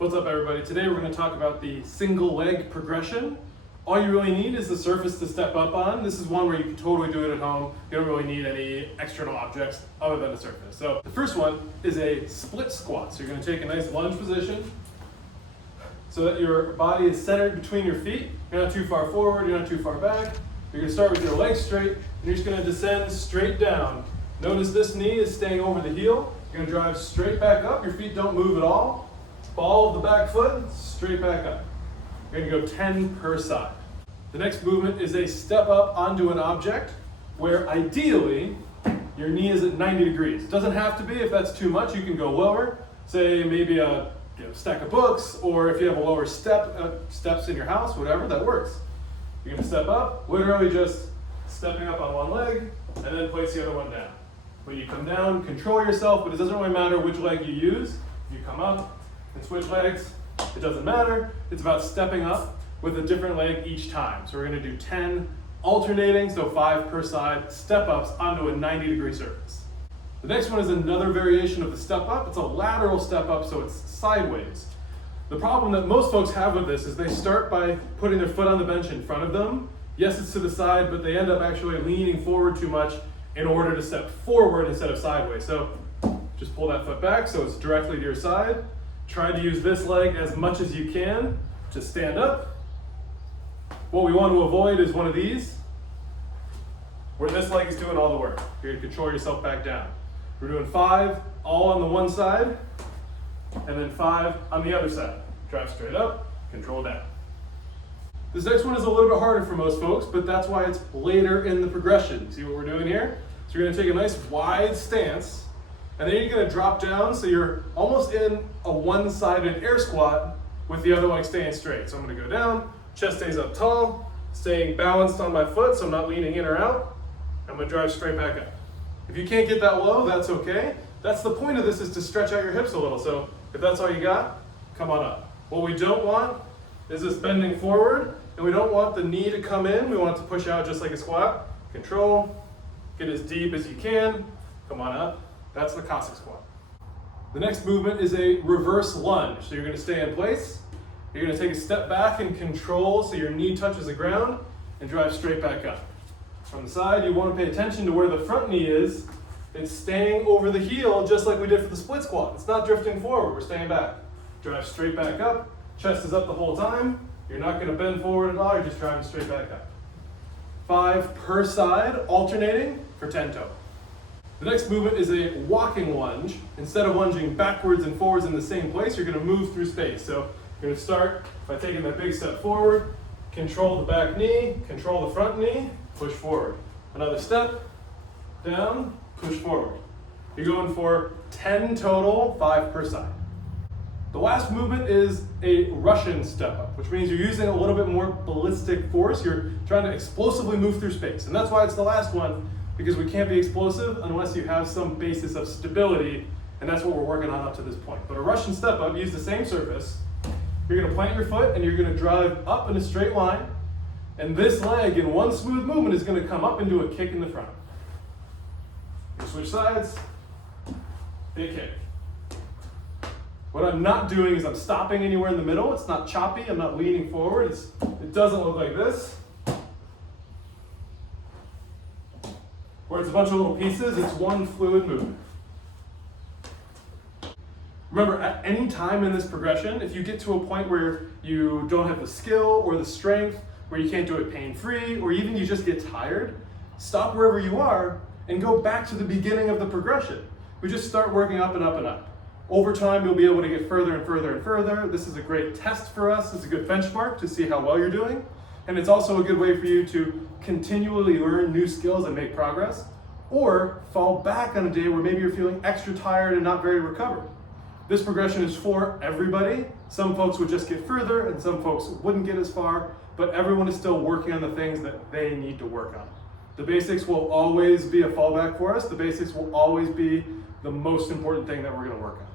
What's up, everybody? Today we're going to talk about the single leg progression. All you really need is the surface to step up on. This is one where you can totally do it at home. You don't really need any external objects other than a surface. So the first one is a split squat. So you're going to take a nice lunge position so that your body is centered between your feet. You're not too far forward, you're not too far back. You're going to start with your legs straight, and you're just going to descend straight down. Notice this knee is staying over the heel. You're going to drive straight back up. Your feet don't move at all. Ball of the back foot, straight back up. You're going to go 10 per side. The next movement is a step up onto an object where ideally your knee is at 90 degrees. It doesn't have to be. If that's too much, you can go lower. Say maybe a stack of books, or if you have a lower steps in your house, whatever, that works. You're going to step up, literally just stepping up on one leg, and then place the other one down. When you come down, control yourself, but it doesn't really matter which leg you use. If you come up and switch legs, it doesn't matter. It's about stepping up with a different leg each time. So we're going to do 10 alternating, so 5 per side, step ups onto a 90-degree surface. The next one is another variation of the step up. It's a lateral step up, so it's sideways. The problem that most folks have with this is they start by putting their foot on the bench in front of them. Yes, it's to the side, but they end up actually leaning forward too much in order to step forward instead of sideways. So just pull that foot back so it's directly to your side. Try to use this leg as much as you can to stand up. What we want to avoid is one of these, where this leg is doing all the work. You're going to control yourself back down. We're doing 5 all on the one side, and then 5 on the other side. Drive straight up, control down. This next one is a little bit harder for most folks, but that's why it's later in the progression. See what we're doing here? So you're going to take a nice wide stance, and then you're going to drop down so you're almost in a one-sided air squat with the other leg staying straight. So I'm going to go down, chest stays up tall, staying balanced on my foot so I'm not leaning in or out. I'm going to drive straight back up. If you can't get that low, that's okay. That's the point of this, is to stretch out your hips a little. So if that's all you got, come on up. What we don't want is this bending forward, and we don't want the knee to come in. We want it to push out just like a squat. Control, get as deep as you can, come on up. That's the Cossack squat. The next movement is a reverse lunge. So you're going to stay in place. You're going to take a step back and control so your knee touches the ground and drive straight back up. From the side, you want to pay attention to where the front knee is. It's staying over the heel just like we did for the split squat. It's not drifting forward, we're staying back. Drive straight back up, chest is up the whole time. You're not going to bend forward at all, you're just driving straight back up. 5 per side, alternating for 10 total. The next movement is a walking lunge. Instead of lunging backwards and forwards in the same place, you're going to move through space. So you're going to start by taking that big step forward, control the back knee, control the front knee, push forward. Another step, down, push forward. You're going for 10 total, 5 per side. The last movement is a Russian step up, which means you're using a little bit more ballistic force. You're trying to explosively move through space. And that's why it's the last one, because we can't be explosive unless you have some basis of stability, and that's what we're working on up to this point. But a Russian step up, use the same surface. You're going to plant your foot and you're going to drive up in a straight line, and this leg in one smooth movement is going to come up into a kick in the front. You switch sides, big kick. What I'm not doing is I'm stopping anywhere in the middle. It's not choppy, I'm not leaning forward. It doesn't look like this, where it's a bunch of little pieces. It's one fluid movement. Remember, at any time in this progression, if you get to a point where you don't have the skill or the strength, where you can't do it pain-free, or even you just get tired, stop wherever you are and go back to the beginning of the progression. We just start working up and up and up. Over time, you'll be able to get further and further and further. This is a great test for us. It's a good benchmark to see how well you're doing. And it's also a good way for you to continually learn new skills and make progress, or fall back on a day where maybe you're feeling extra tired and not very recovered. This progression is for everybody. Some folks would just get further and some folks wouldn't get as far, but everyone is still working on the things that they need to work on. The basics will always be a fallback for us. The basics will always be the most important thing that we're going to work on.